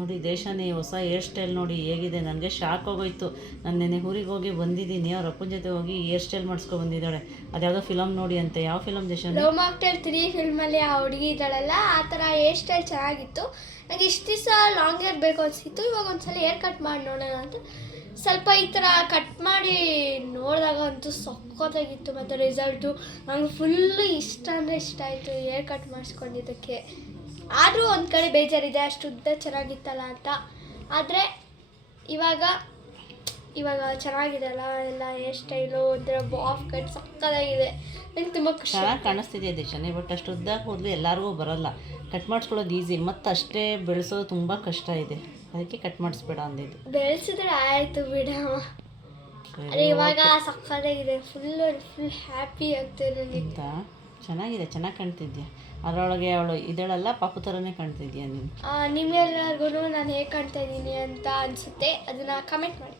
ನೋಡಿ ದೇಶಾನಿ ಹೊಸ hair style ನೋಡಿ ಹೇಗಿದೆ, ನನಗೆ ಶಾಕ್ ಆಗೋಯ್ತು. ನಾನು ನೆನ್ನೆ ಊರಿಗೆ ಹೋಗಿ ಬಂದಿದ್ದೀನಿ, ಅವ್ರ ಅಪ್ಪನ ಜೊತೆ ಹೋಗಿ ಹೇರ್ ಸ್ಟೈಲ್ ಮಾಡಿಸ್ಕೊಂಡು ಬಂದಿದ್ದಾಳೆ. ಅದ್ಯಾವುದೋ ಫಿಲಮ್ ನೋಡಿ ಅಂತೆ. ಯಾವ ಫಿಲಮ್ ದೇಶಾನಿ? ಲವ್ ಮಾಕ್ಟೇಲ್ 3 ಫಿಲ್ಮಲ್ಲಿ ಆ ಹುಡುಗಿ ಇದ್ದಾಳಲ್ಲ, ಆ ಥರ ಹೇರ್ ಸ್ಟೈಲ್ ಚೆನ್ನಾಗಿತ್ತು. ನನಗೆ ಇಷ್ಟು ದಿವಸ ಲಾಂಗ್ ಹೇರ್ ಬೇಕು ಅನಿಸಿತ್ತು. ಇವಾಗ ಒಂದ್ಸಲ ಹೇರ್ ಕಟ್ ಮಾಡಿ ನೋಡೋಣ ಅಂತ ಸ್ವಲ್ಪ ಈ ಥರ ಕಟ್ ಮಾಡಿ ನೋಡಿದಾಗ ಅಂತೂ ಸಖತ್ತಾಗಿತ್ತು. ಮತ್ತು ರಿಸಲ್ಟು ನಂಗೆ ಫುಲ್ಲು ಇಷ್ಟ ಅಂದರೆ ಇಷ್ಟ ಆಯಿತು ಹೇರ್ ಕಟ್ ಮಾಡಿಸ್ಕೊಂಡಿದ್ದಕ್ಕೆ. ಆದರೂ ಒಂದು ಕಡೆ ಬೇಜಾರಿದೆ, ಅಷ್ಟು ಉದ್ದ ಚೆನ್ನಾಗಿತ್ತಲ್ಲ ಅಂತ. ಆದರೆ ಇವಾಗ ಚೆನ್ನಾಗಿದೆಲ್ಲ ಎಲ್ಲ ಹೇರ್ ಸ್ಟೈಲು, ಒಂಥರ ಬಾಫ್ ಕಟ್ ಸಕ್ಕತ್ತಾಗಿದೆ. ನಂಗೆ ತುಂಬ ಖುಷಿ. ಚೆನ್ನಾಗಿ ಕಾಣಿಸ್ತಿದೆ ದೇಶಾನಿ, ಬಟ್ ಅಷ್ಟು ಉದ್ದ ಕೂದಲು ಎಲ್ಲರಿಗೂ ಬರೋಲ್ಲ. ಕಟ್ ಮಾಡಿಸ್ಕೊಳ್ಳೋದು ಈಸಿ, ಮತ್ತು ಅಷ್ಟೇ ಬೆಳೆಸೋದು ತುಂಬ ಕಷ್ಟ ಇದೆ. ಅದಕ್ಕೆ ಕಟ್ ಮಾಡಿಸ್ಬೇಡ ಅಂದಿದ್ದು. ಬೆಳೆಸಿದ್ರೆ ಆಯಿತು ಬಿಡಮ್ಮ. ಅದೇ ಇವಾಗ ಸಕ್ಕತ್ತಾಗಿದೆ, ಫುಲ್ ಹ್ಯಾಪಿ ಆಗ್ತದೆ ನನಗೆ. ಅಂತ ಚೆನ್ನಾಗಿದೆ, ಚೆನ್ನಾಗಿ ಕಾಣ್ತಿದ್ಯಾ. ಅದರೊಳಗೆ ಅವಳು ಇದಳಲ್ಲ, ಪಾಪು ಥರನೇ ಕಾಣ್ತಿದ್ಯಾ ನೀನು. ನಿಮ್ಮೆಲ್ಲರಿಗೂ ನಾನು ಹೇಗೆ ಕಾಣ್ತಾ ಇದ್ದೀನಿ ಅಂತ ಅನಿಸುತ್ತೆ, ಅದನ್ನು ಕಮೆಂಟ್ ಮಾಡಿ.